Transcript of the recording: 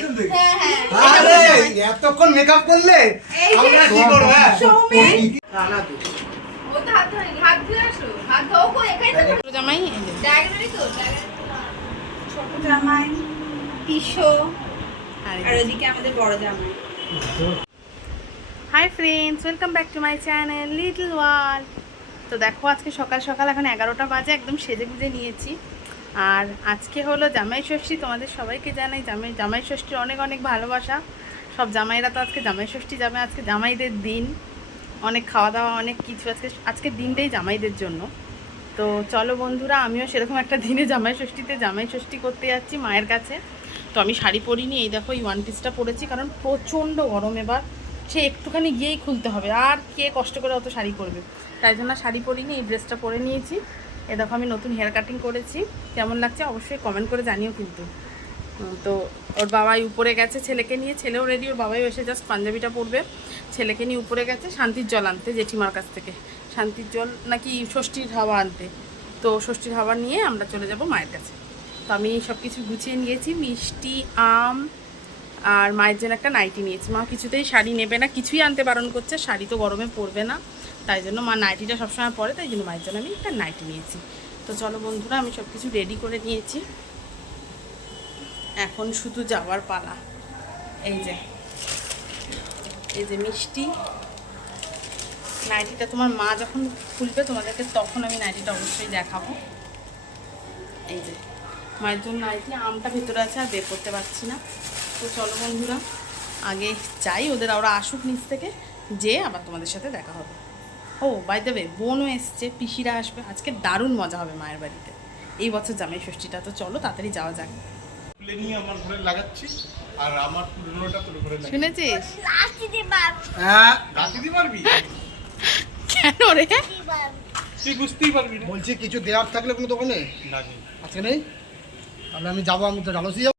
আছে হ্যাঁ হ্যাঁ। আরে এতক্ষণ মেকআপ করলে আমরা কি করব? হ্যাঁ? কানা তো। ও তো হাত ধোয়নি হাত ধুয়ে আসো হাত ধোও কো একাই তো ছোট জামাই এই যে। ডায়াগনারি তো ছোট জামাই পিসো আর। আর ওদিকে আমাদের বড় জামাই। Hi friends welcome back to my channel little world তো দেখো আজকে সকাল সকাল এখন এগারোটা বাজে একদম সেজে গুজে নিয়েছি। আর আজকে হলো জামাই ষষ্ঠী, তোমাদের সবাইকে জানাই জামাই জামাই ষষ্ঠীর অনেক অনেক ভালোবাসা। সব জামাইরা তো আজকে জামাই ষষ্ঠী যাবে, আজকে জামাইদের দিন। অনেক খাওয়া দাওয়া, অনেক কিছু আজকে, আজকের দিনটাই জামাইদের জন্য। তো চলো বন্ধুরা, আমিও সেরকম একটা দিনে জামাই ষষ্ঠীতে জামাই ষষ্ঠী করতে যাচ্ছি মায়ের কাছে। তো আমি শাড়ি পরিনি, এই দেখো, এই ওয়ান পিসটা পরেছি, কারণ প্রচণ্ড গরম এবার। সে একটুখানি গিয়েই খুলতে হবে, আর কে কষ্ট করে অত শাড়ি পরবে? তাই জন্য শাড়ি পরিনি, এই ড্রেসটা পরে নিয়েছি। এ দেখো, আমি নতুন হেয়ার কাটিং করেছি। কেমন লাগছে অবশ্যই কমেন্ট করে জানিও কিন্তু। তো ওর বাবাই উপরে গেছে ছেলেকে নিয়ে, ছেলেও রেডি ওর বাবাই এসে জাস্ট পাঞ্জাবিটা পরবে। ছেলেকে নিয়ে উপরে গেছে, শান্তির জল আনতে জেঠিমার কাছ থেকে। শান্তির জল নাকি ষষ্ঠীর হাওয়া আনতে। তো ষষ্ঠীর হাওয়া নিয়ে আমরা চলে যাব মায়ের কাছে। তো আমি সব কিছু গুছিয়ে নিয়েছি, মিষ্টি, আম আর মায়ের জন্য একটা নাইটি নিয়েছি। মা কিছুতেই শাড়ি নেবে না, কিছুই আনতে বারণ করছে, শাড়ি তো গরমে পরবে না। তাই জন্য মা নাইটিটা সবসময় পরে, তাই জন্য মায়ের জন্য আমি একটা নাইটি নিয়েছি। তো চলো বন্ধুরা, আমি সব কিছু রেডি করে নিয়েছি। এখন শুধু যাওয়ার পালা। এই যে এই যে মিষ্টি। নাইটিটা তোমার মা যখন খুলবে তোমাদেরকে তখন আমি নাইটিটা অবশ্যই দেখাবো। এই যে, মায়ের জন্য নাইটি, আমটা ভেতরে আছে আর বের করতে পারছি না। তো চলো বন্ধুরা আগে যাই ওদের ওরা আসুক নিচ থেকে যে আবার তোমাদের সাথে দেখা হবে। ও বাই দেবে বোনও এসছে পিসিরা আসবে। আজকে দারুণ মজা হবে মায়ের বাড়িতে। এই বছর জামাই ষষ্ঠীটা তো চলো তাড়াতাড়ি যাওয়া যাক। তুলে নিয়ে আমার ঘরে লাগাচ্ছি আর আমার পুরনোটা তোর ঘরে শুনেছিস? হ্যাঁ দিতে পারবি কেন রে? তুই বুঝতেই পারবি না। বলছি কিছু দেওয়ার থাকলে কোনো দোকানে? না আজকে নেই? তাহলে আমি যাব আমি তো ডালসি যাব।